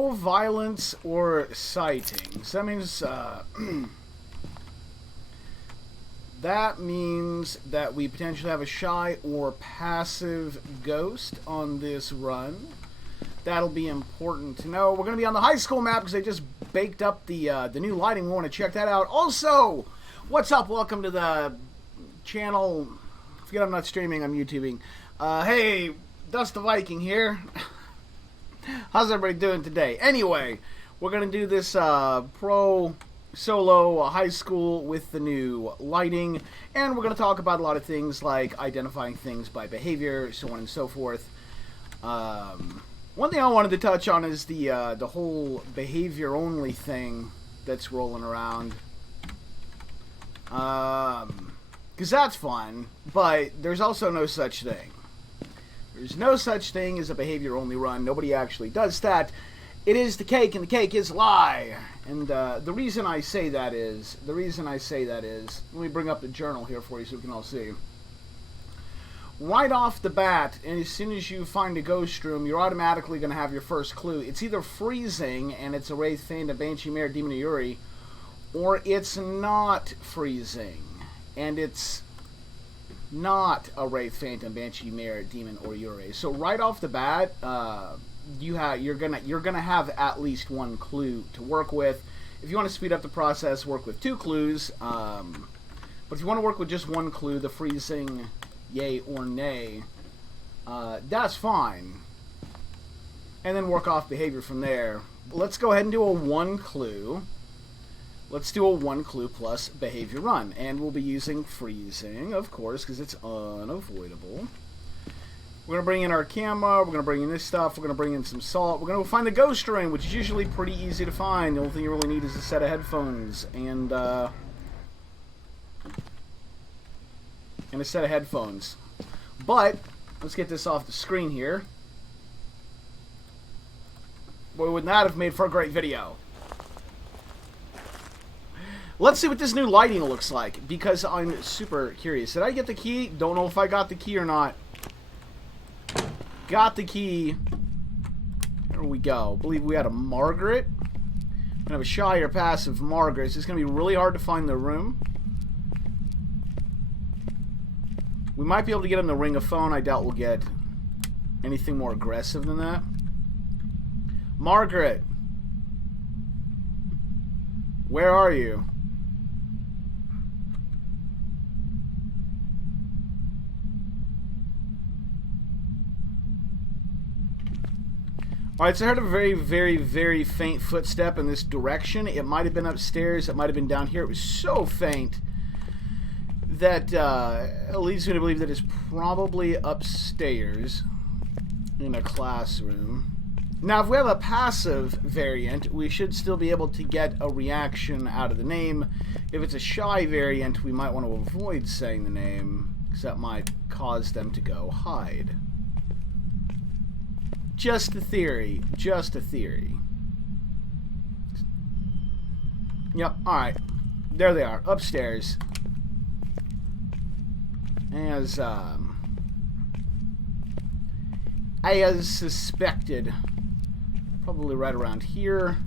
no violence or sightings. That means, that we potentially have a shy or passive ghost on this run. That'll be important to know. We're going to be on the high school map because they just baked up the new lighting. We want to check that out. Also, what's up? Welcome to the channel. Forget I'm not streaming, I'm YouTubing. Hey, Dust the Viking here. How's everybody doing today? Anyway, we're going to do this pro solo high school with the new lighting, and we're going to talk about a lot of things like identifying things by behavior, so on and so forth. One thing I wanted to touch on is the whole behavior only thing that's rolling around. Because that's fun, but there's also no such thing. There's no such thing as a behavior-only run. Nobody actually does that. It is the cake, and the cake is a lie. And the reason I say that is, let me bring up the journal here for you so we can all see. Right off the bat, and as soon as you find a ghost room, you're automatically going to have your first clue. It's either freezing, and it's a Wraith, Fiend, a Banshee, Mare, Demon, or Yuri, or it's not freezing, and it's not a Wraith, Phantom, Banshee, Mare, Demon, or Yuri. So right off the bat, you're gonna have at least one clue to work with. If you want to speed up the process, work with 2 clues. But if you want to work with just one clue, the freezing, yay or nay, that's fine. And then work off behavior from there. Let's go ahead and do a 1 clue. Let's do a 1 clue plus behavior run. And we'll be using freezing, of course, because it's unavoidable. We're going to bring in our camera. We're going to bring in this stuff. We're going to bring in some salt. We're going to find the ghost ring, which is usually pretty easy to find. The only thing you really need is a set of headphones and a set of headphones. But let's get this off the screen here. Boy, would not have made for a great video. Let's see what this new lighting looks like, because I'm super curious. Did I get the key? Don't know if I got the key or not. Got the key. There we go. I believe we had a Margaret. We're going to have a shy or passive Margaret. It's just going to be really hard to find the room. We might be able to get him to ring a phone. I doubt we'll get anything more aggressive than that. Margaret. Where are you? Alright, so I heard a very, very, very faint footstep in this direction. It might have been upstairs. It might have been down here. It was so faint that leads me to believe that it's probably upstairs in a classroom. Now, if we have a passive variant, we should still be able to get a reaction out of the name. If it's a shy variant, we might want to avoid saying the name, because that might cause them to go hide. Just a theory. Just a theory. Yep, alright. There they are, upstairs. As suspected. Probably right around here.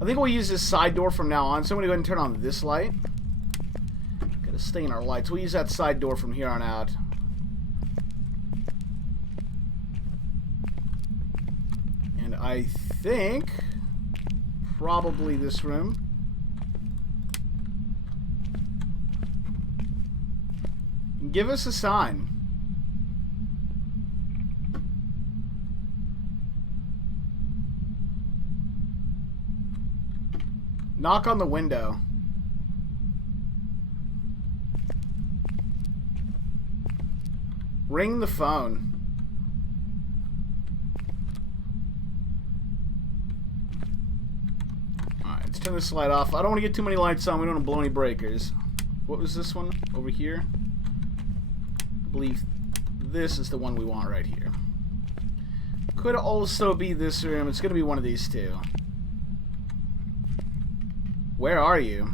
I think we'll use this side door from now on. So I'm going to go ahead and turn on this light. Gotta stay in our lights. We'll use that side door from here on out. And I think probably this room. Give us a sign. Knock on the window. Ring the phone. Alright, let's turn this light off. I don't want to get too many lights on. We don't want to blow any breakers. What was this one? Over here? I believe this is the one we want right here. Could also be this room. It's going to be one of these two. Where are you?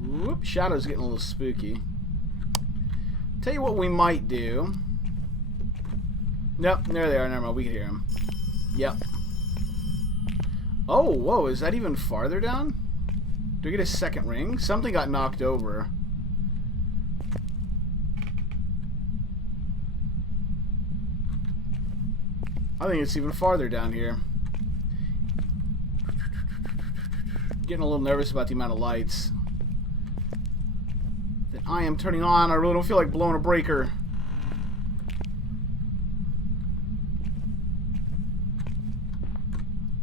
Whoop, Shadow's getting a little spooky. Tell you what we might do. Nope, there they are. Never mind, we can hear them. Yep. Oh, whoa, is that even farther down? Do we get a second ring? Something got knocked over. I think it's even farther down here. Getting a little nervous about the amount of lights that I am turning on. I really don't feel like blowing a breaker.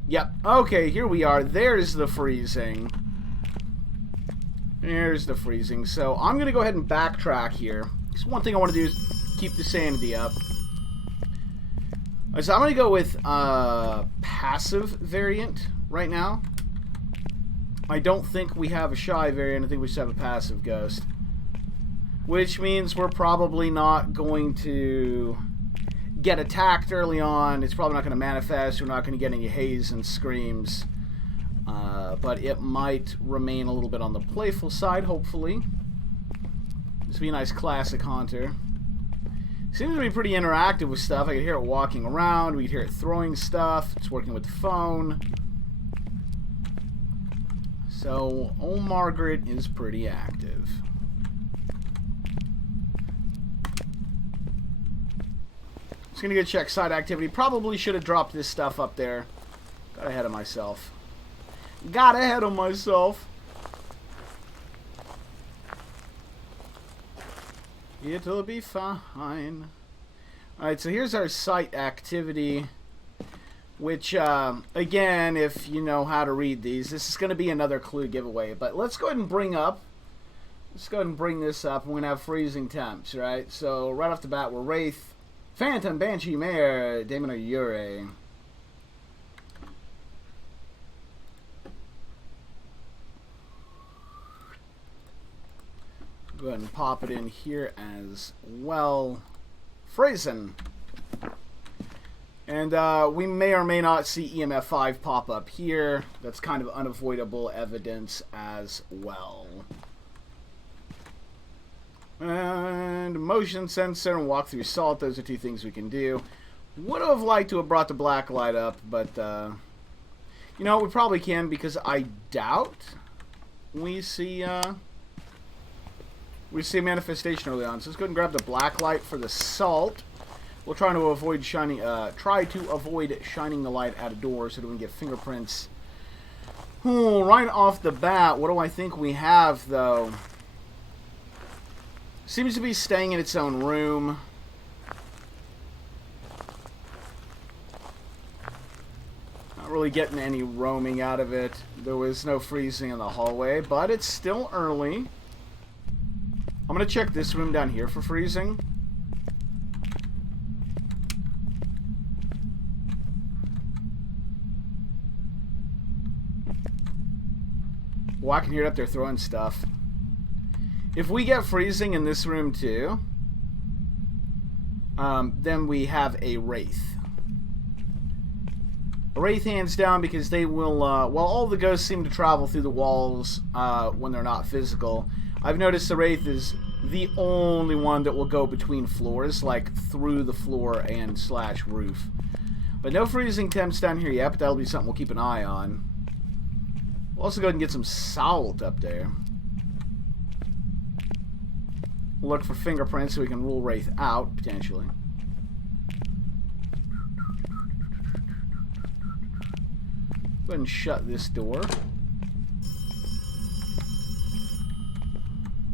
Yep. Okay, here we are. There's the freezing. There's the freezing. So I'm going to go ahead and backtrack here. Because one thing I want to do is keep the sanity up. So I'm going to go with passive variant right now. I don't think we have a shy variant. I think we just have a passive ghost. Which means we're probably not going to get attacked early on. It's probably not going to manifest. We're not going to get any haze and screams. But it might remain a little bit on the playful side, hopefully. This would be a nice classic Haunter. Seems to be pretty interactive with stuff. I could hear it walking around. We could hear it throwing stuff. It's working with the phone. So, old Margaret is pretty active. Just gonna go check side activity. Probably should have dropped this stuff up there. Got ahead of myself. Got ahead of myself. It'll be fine. Alright, so here's our site activity. Which, again, if you know how to read these, this is going to be another clue giveaway. But let's go ahead and bring this up. We're going to have freezing temps, right? So, right off the bat, we're Wraith, Phantom, Banshee, Mare, Demon, or Yurei. Go ahead and pop it in here as well. Freezing. And we may or may not see EMF 5 pop up here. That's kind of unavoidable evidence as well. And motion sensor and walk through salt. Those are two things we can do. Would have liked to have brought the black light up, but you know, we probably can because I doubt we see a manifestation early on. So let's go ahead and grab the black light for the salt. We'll try to avoid shining the light at a door so that we can get fingerprints. Right off the bat, what do I think we have though? Seems to be staying in its own room. Not really getting any roaming out of it. There was no freezing in the hallway, but it's still early. I'm gonna check this room down here for freezing. Well, I can hear it up there throwing stuff. If we get freezing in this room too, then we have a Wraith. A Wraith hands down because they will, while all the ghosts seem to travel through the walls when they're not physical, I've noticed the Wraith is the only one that will go between floors, like through the floor and / roof. But no freezing temps down here yet, but that'll be something we'll keep an eye on. We'll also go ahead and get some salt up there. Look for fingerprints so we can rule Wraith out, potentially. Go ahead and shut this door.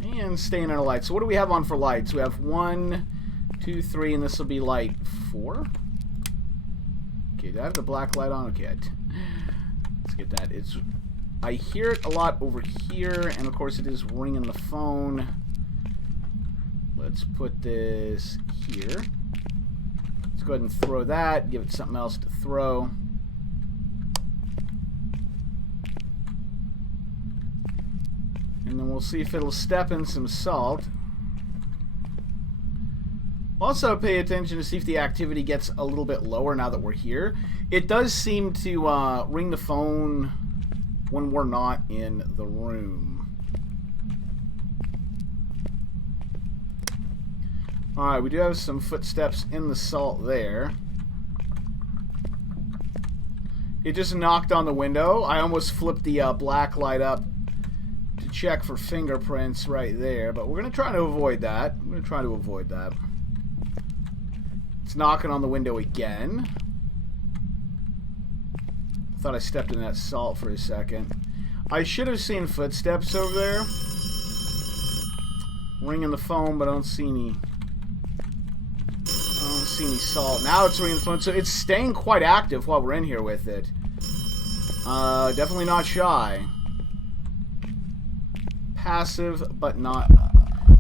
And stay in our lights. So what do we have on for lights? We have 1, 2, 3, and this will be light 4. Okay, do I have the black light on? Okay, let's get that. I hear it a lot over here, and of course it is ringing the phone. Let's put this here. Let's go ahead and throw that, give it something else to throw. And then we'll see if it'll step in some salt. Also pay attention to see if the activity gets a little bit lower now that we're here. It does seem to ring the phone when we're not in the room. Alright, we do have some footsteps in the salt there. It just knocked on the window. I almost flipped the black light up to check for fingerprints right there, but we're going to try to avoid that. I'm going to try to avoid that. It's knocking on the window again. I thought I stepped in that salt for a second. I should have seen footsteps over there. Ringing the phone, but I don't see any salt. Now it's ringing the phone, so it's staying quite active while we're in here with it. Definitely not shy. Passive, but not...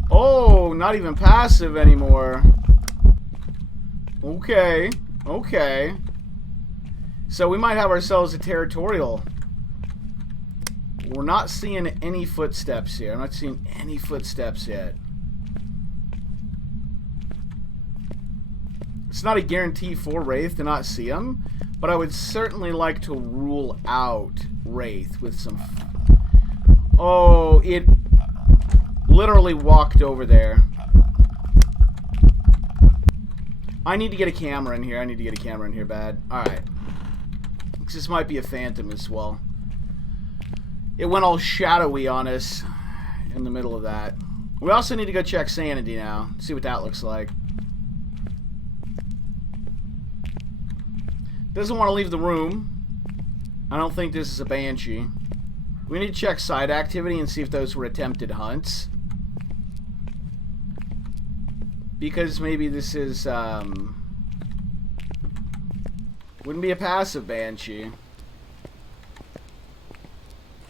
Oh, not even passive anymore. Okay, okay. So we might have ourselves a territorial. We're not seeing any footsteps here. I'm not seeing any footsteps yet. It's not a guarantee for Wraith to not see them, but I would certainly like to rule out Wraith with some... Oh, it literally walked over there. I need to get a camera in here. I need to get a camera in here bad. Alright. This might be a phantom as well. It went all shadowy on us in the middle of that. We also need to go check sanity now. See what that looks like. Doesn't want to leave the room. I don't think this is a banshee. We need to check side activity and see if those were attempted hunts. Because maybe this is, wouldn't be a passive banshee.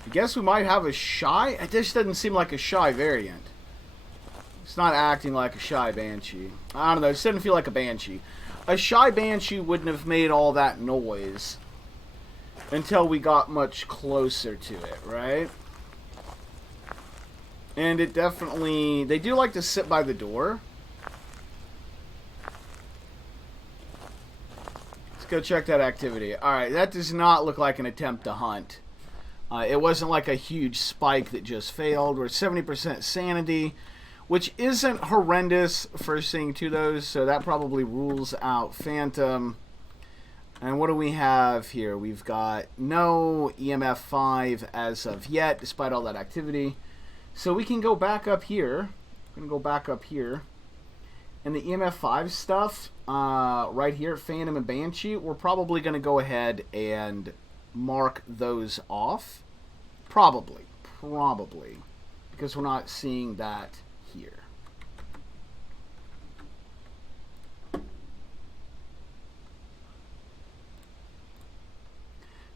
I guess we might have a shy. It just doesn't seem like a shy variant. It's not acting like a shy banshee. I don't know. It just doesn't feel like a banshee. A shy banshee wouldn't have made all that noise until we got much closer to it, right? And it definitely... They do like to sit by the door. Let's go check that activity. Alright, that does not look like an attempt to hunt. It wasn't like a huge spike that just failed. We're at 70% sanity, which isn't horrendous for seeing two of those, so that probably rules out Phantom. And what do we have here? We've got no EMF 5 as of yet, despite all that activity. So we can go back up here. We're going to go back up here. And the EMF 5 stuff, right here, Phantom and Banshee, we're probably going to go ahead and mark those off. Probably. Because we're not seeing that here.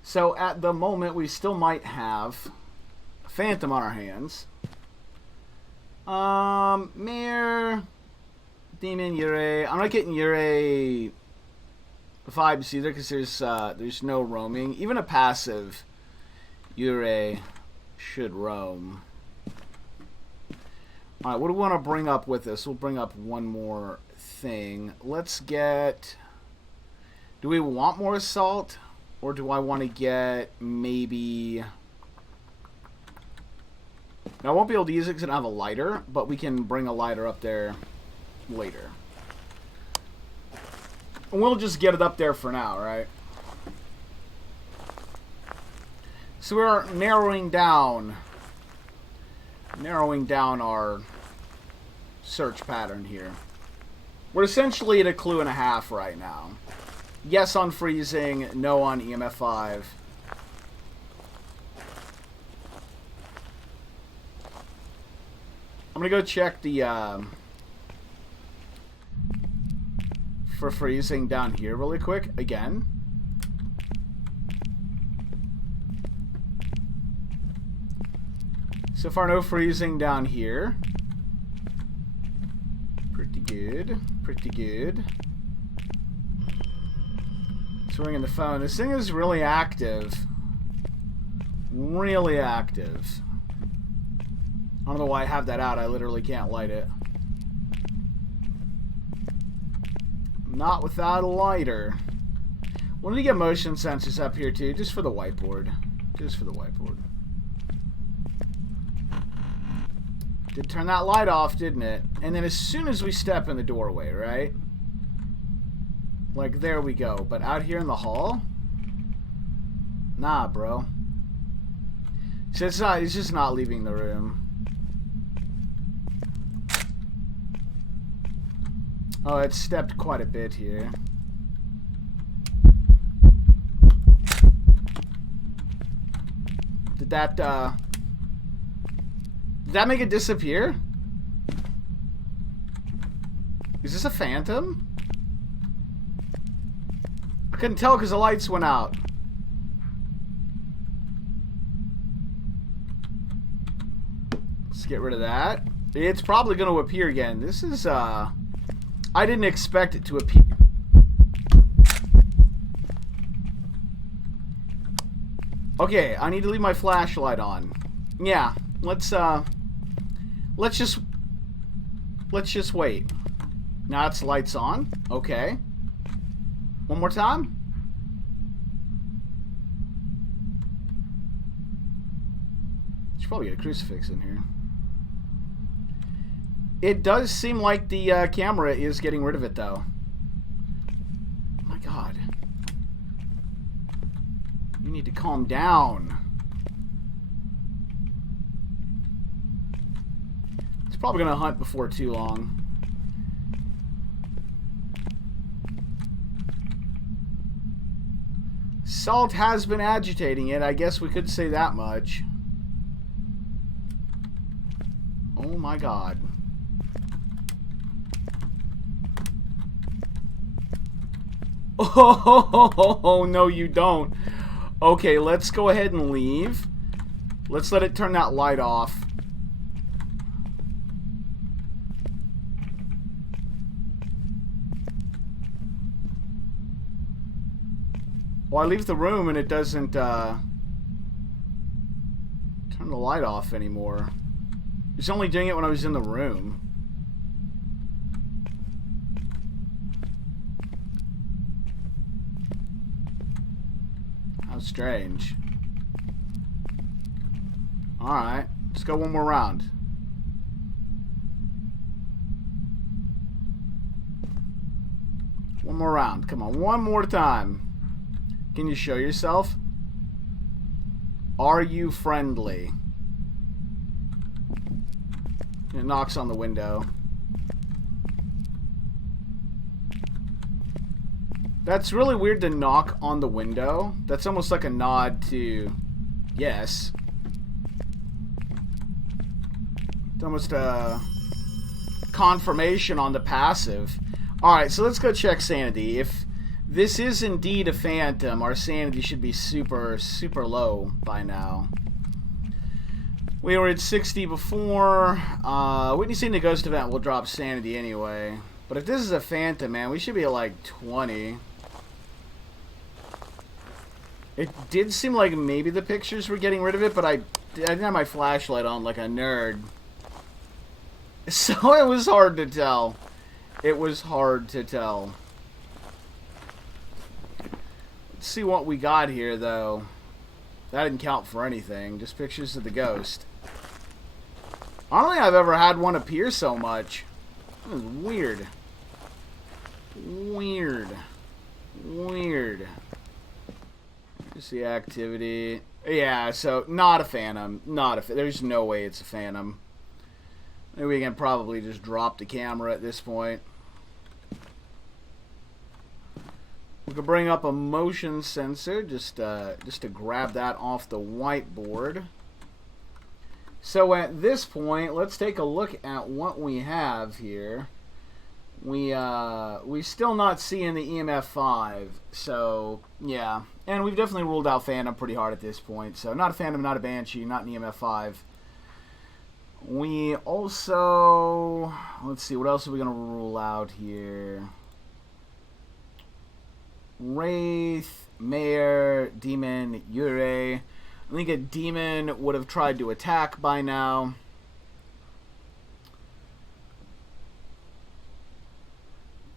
So at the moment, we still might have a Phantom on our hands. Mare, Demon, Yurei. I'm not getting Yurei vibes either because there's no roaming. Even a passive Yurei should roam. Alright, what do we want to bring up with this? We'll bring up one more thing. Let's get... Do we want more assault? Or do I want to get maybe... Now, I won't be able to use it because I don't have a lighter, but we can bring a lighter up there later. And we'll just get it up there for now, right? So we're narrowing down our search pattern here. We're essentially at a clue and a half right now. Yes on freezing, no on EMF 5. I'm gonna go check the for freezing down here really quick again. So far, no freezing down here. Pretty good. Pretty good. It's ringing the phone. This thing is really active. Really active. I don't know why I have that out. I literally can't light it. Not without a lighter. We'll need to get motion sensors up here too, just for the whiteboard. Just for the whiteboard. Did turn that light off, didn't it? And then as soon as we step in the doorway, right? Like, there we go. But out here in the hall? Nah, bro. So it's just not leaving the room. Oh, it stepped quite a bit here. Did that make it disappear? Is this a phantom? I couldn't tell because the lights went out. Let's get rid of that. It's probably going to appear again. This is, I didn't expect it to appear. Okay, I need to leave my flashlight on. Yeah, let's just wait. Now it's lights on. Okay. One more time. Should probably get a crucifix in here. It does seem like the camera is getting rid of it, though. Oh my God. You need to calm down. It's probably going to hunt before too long. Salt has been agitating it. I guess we could say that much. Oh my God. Oh, no, you don't. Okay, let's go ahead and leave. Let's let it turn that light off. Well, I leave the room and it doesn't turn the light off anymore. It's only doing it when I was in the room. How strange. Alright, let's go one more round. One more round. Come on, one more time. Can you show yourself? Are you friendly? It knocks on the window. That's really weird to knock on the window. That's almost like a nod to yes. It's almost a confirmation on the passive. Alright, so let's go check sanity. If this is indeed a phantom, our sanity should be super, super low by now. We were at 60 before. Witnessing the ghost event will drop sanity anyway. But if this is a phantom, man, we should be at like 20. It did seem like maybe the pictures were getting rid of it, but I didn't have my flashlight on like a nerd. So it was hard to tell. It was hard to tell. Let's see what we got here, though. That didn't count for anything. Just pictures of the ghost. I don't think I've ever had one appear so much. That was weird. Weird. Weird. Just the activity. Yeah, so not a phantom. There's no way it's a phantom. Maybe we can probably just drop the camera at this point. We could bring up a motion sensor just to grab that off the whiteboard. So at this point, let's take a look at what we have here. We still not seeing the EMF 5, so yeah, and we've definitely ruled out Phantom pretty hard at this point. So not a Phantom, not a Banshee, not an EMF 5. We also, let's see, what else are we gonna rule out here? Wraith, Mare, Demon, Yurei. I think a demon would have tried to attack by now.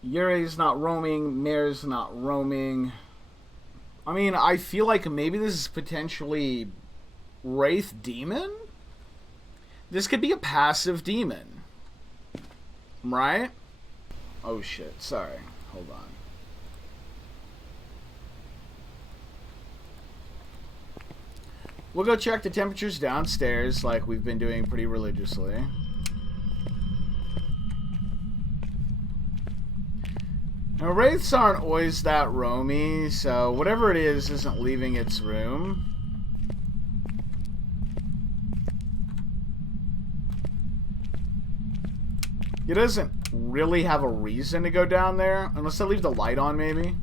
Yurei's not roaming. Mare's not roaming. I mean, I feel like maybe this is potentially Wraith Demon? This could be a passive demon. Right? Oh shit, sorry. Hold on. We'll go check the temperatures downstairs like we've been doing pretty religiously. Now, wraiths aren't always that roamy, so whatever it is isn't leaving its room. It doesn't really have a reason to go down there, unless I leave the light on, maybe.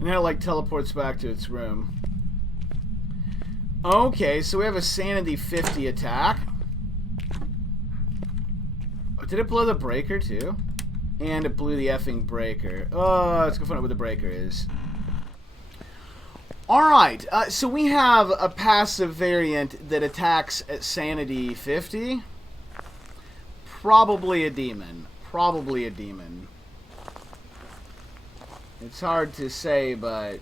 And then it like teleports back to its room. Okay, so we have a Sanity 50 attack. Oh, did it blow the breaker too? And it blew the effing breaker. Oh, let's go find out what the breaker is. Alright, so we have a passive variant that attacks at Sanity 50. Probably a demon. Probably a demon. It's hard to say, but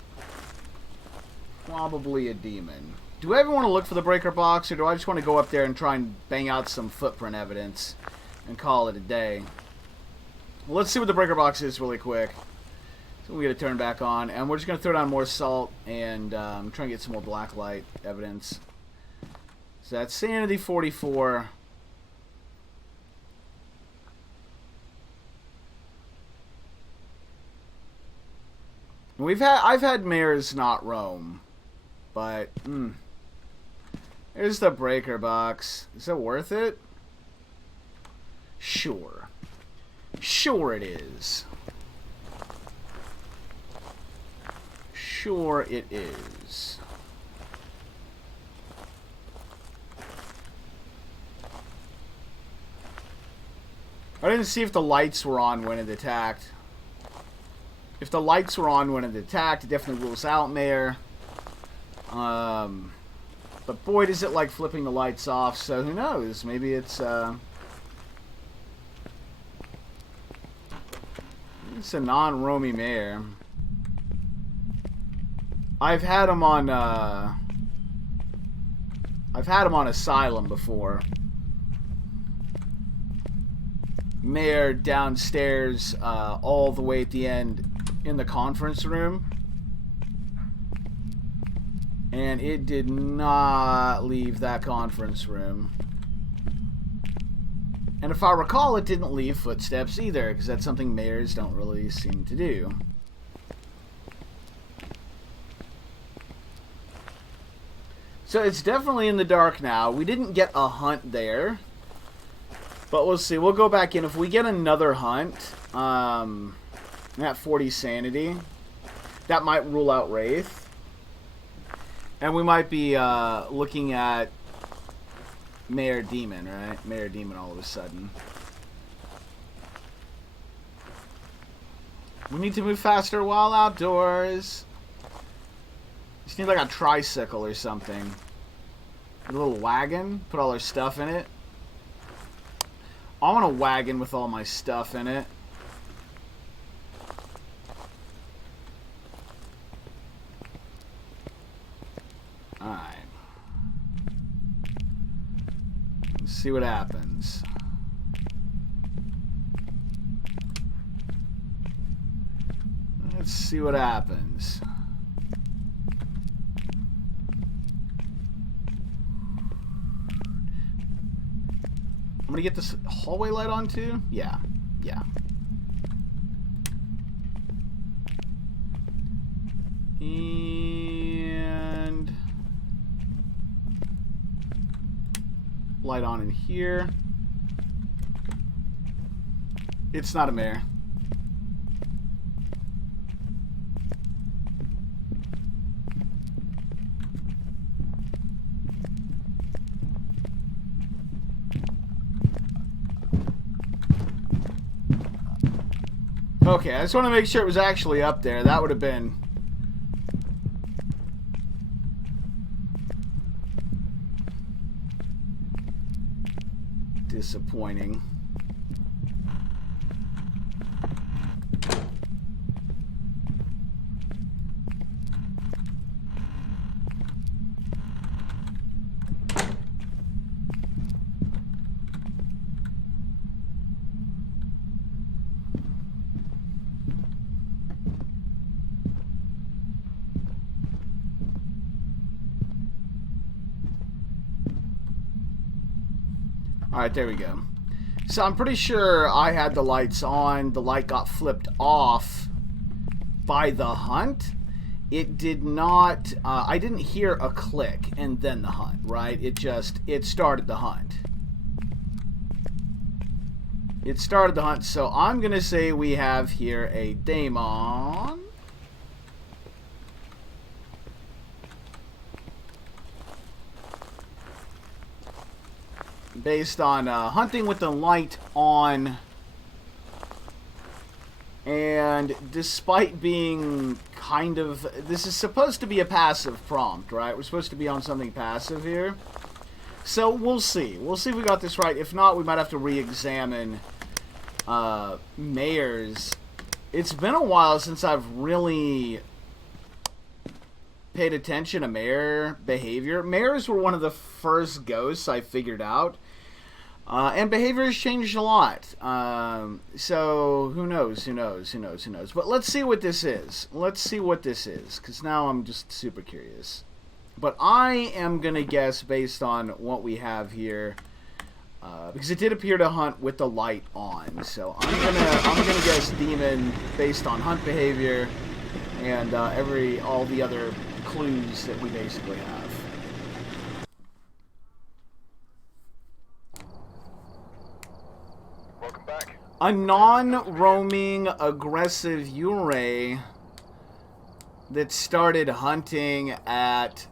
probably a demon. Do I ever want to look for the breaker box, or do I just want to go up there and try and bang out some footprint evidence and call it a day? Well, let's see what the breaker box is really quick. So we get to turn back on, and we're just going to throw down more salt and try and get some more blacklight evidence. So that's Sanity 44. I've had mares not roam, but here's the breaker box. Is it worth it? Sure. Sure it is. Sure it is. I didn't see if the lights were on when it attacked. If the lights were on when it attacked, it definitely rules out mare. But boy, does it like flipping the lights off, so who knows? Maybe it's a non-roamy mare. I've had him on Asylum before. Mare downstairs, all the way at the end in the conference room, and it did not leave that conference room. And if I recall, it didn't leave footsteps either, because that's something mares don't really seem to do. So it's definitely in the dark now. We didn't get a hunt there, but we'll see. We'll go back in. If we get another hunt, at 40 sanity, that might rule out Wraith. And we might be looking at Mare Demon, right? Mare Demon all of a sudden. We need to move faster while outdoors. Just need like a tricycle or something. A little wagon. Put all our stuff in it. I want a wagon with all my stuff in it. Alright. Let's see what happens. Let's see what happens. gonna get this hallway light on too? Yeah. Yeah. And light on in here. It's not a mare. Okay, I just want to make sure it was actually up there. That would have been disappointing. Alright, there we go. So I'm pretty sure I had the lights on. The light got flipped off by the hunt. It did not... I didn't hear a click and then the hunt, right? It started the hunt. It started the hunt, so I'm going to say we have here a daemon. Based on hunting with the light on, and despite being kind of, this is supposed to be a passive prompt, right? We're supposed to be on something passive here, so we'll see. We'll see if we got this right. If not, we might have to re-examine mares. It's been a while since I've really paid attention to mare behavior. Mares were one of the first ghosts I figured out. And behavior has changed a lot. So, who knows? But let's see what this is. Because now I'm just super curious. But I am going to guess based on what we have here. Because it did appear to hunt with the light on. So, I'm gonna guess demon based on hunt behavior. And all the other clues that we basically have. A non-roaming aggressive Yurei that started hunting at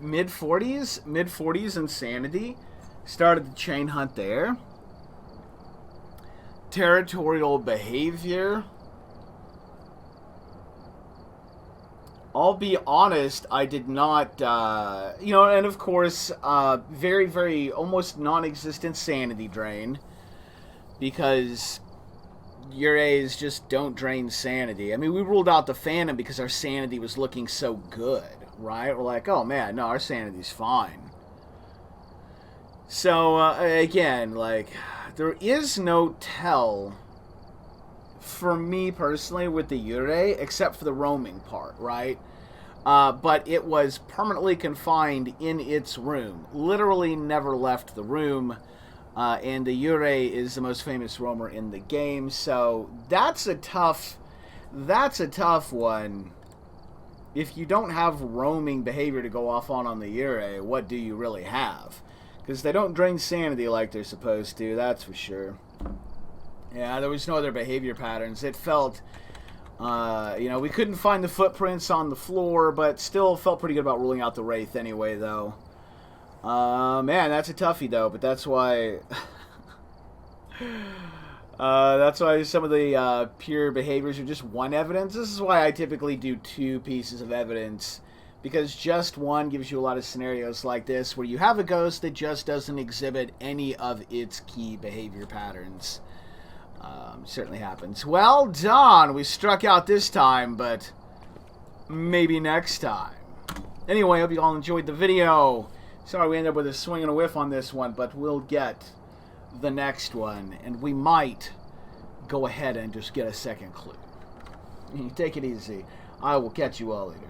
mid-40s insanity. Started the chain hunt there. Territorial behavior. I'll be honest, I did not, and of course, very, very, almost non-existent sanity drain. Because Yureis just don't drain sanity. I mean, we ruled out the Phantom because our sanity was looking so good, right? We're like, oh man, no, our sanity's fine. So, again, like, there is no tell for me personally with the Yurei, except for the roaming part, right? But it was permanently confined in its room. Literally never left the room. And the Yurei is the most famous roamer in the game, so that's a tough one. If you don't have roaming behavior to go off on the Yurei, what do you really have? Because they don't drain sanity like they're supposed to, that's for sure. Yeah, there was no other behavior patterns. It felt, we couldn't find the footprints on the floor, but still felt pretty good about ruling out the Wraith anyway, though. Man, that's a toughie though, but that's why some of the pure behaviors are just one evidence. This is why I typically do 2 pieces of evidence, because just one gives you a lot of scenarios like this where you have a ghost that just doesn't exhibit any of its key behavior patterns. Certainly happens. Well done! We struck out this time, but maybe next time. Anyway, I hope you all enjoyed the video. Sorry we ended up with a swing and a whiff on this one, but we'll get the next one, and we might go ahead and just get a second clue. Take it easy. I will catch you all later.